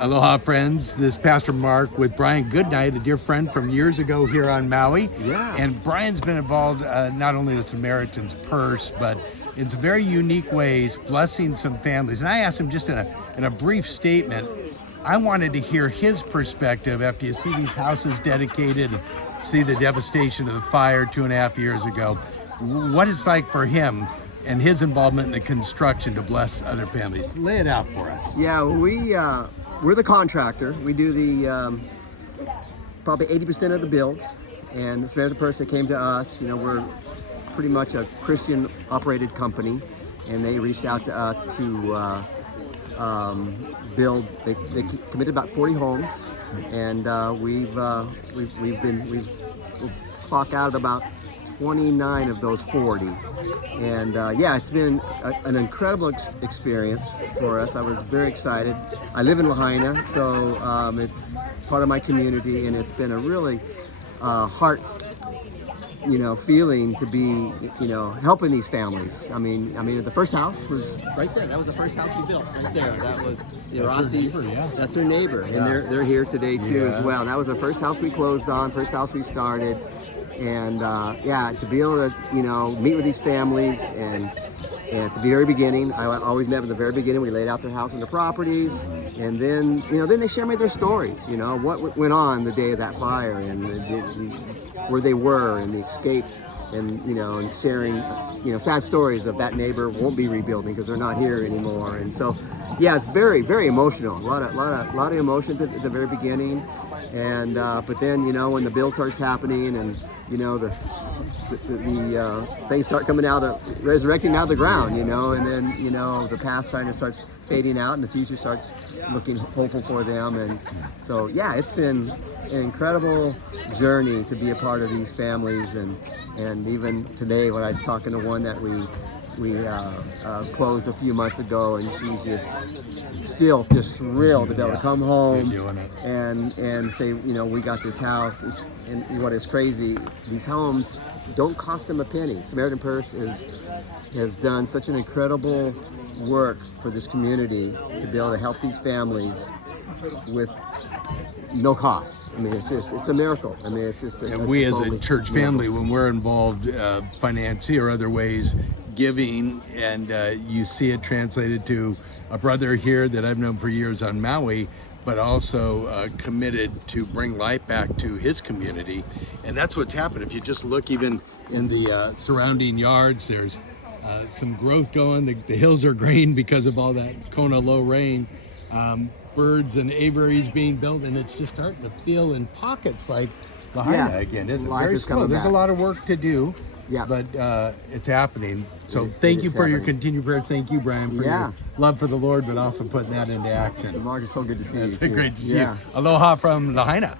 Aloha, friends. This is Pastor Mark with Brian Goodnight, a dear friend from years ago here on Maui. Yeah. And Brian's been involved not only with Samaritan's Purse, but in some very unique ways, blessing some families. And I asked him just in a brief statement, I wanted to hear his perspective after you see these houses dedicated, see the devastation of the fire 2.5 years ago, what it's like for him and his involvement in the construction to bless other families. Lay it out for us. Yeah, we're the contractor. We do the probably 80% of the build, and the Samaritan Purse came to us. You know, we're pretty much a Christian-operated company, and they reached out to us to build. They committed about 40 homes, and we've clock out about 29 of those 40, and yeah, it's been an incredible experience for us. I was very excited. I live in Lahaina, so it's part of my community, and it's been a really heart, feeling to be, helping these families. I mean, the first house was right there. That was the first house we built right there. That was Rossi's. That's their neighbor, and they're here today too as well. And that was the first house we closed on, first house we started. And to be able to, meet with these families, and at the very beginning, I always met at the very beginning. We laid out their house and their properties, and then, then they share me their stories. What went on the day of that fire, and where they were, and the escape, and and sharing, sad stories of that neighbor won't be rebuilding because they're not here anymore. And so, yeah, it's very, very emotional. A lot of emotion at the very beginning. And but then when the build starts happening, and the things start coming out of resurrecting out of the ground, and then the past kind of starts fading out, and the future starts looking hopeful for them. And so yeah, it's been an incredible journey to be a part of these families. And even today, when I was talking to one that we closed a few months ago, and she's still thrilled to be able to come home and say, we got this house. And what is crazy, these homes don't cost them a penny. Samaritan Purse has done such an incredible work for this community to be able to help these families with no cost. I mean, it's a miracle. I mean, it's just and we as a church family, when we're involved financially or other ways, giving, and you see it translated to a brother here that I've known for years on Maui, but also committed to bring life back to his community. And that's what's happened. If you just look even in the surrounding yards, there's some growth going. The hills are green because of all that Kona low rain. Birds and aviaries being built, and it's just starting to feel in pockets like Lahaina again. Isn't it? Very slow. There's a lot of work to do. Yeah, but it's happening. So thank you for your continued prayers. Thank you, Brian, for your love for the Lord, but also putting that into action. Mark, it's so good to see you. It's great to see you. Aloha from Lahaina.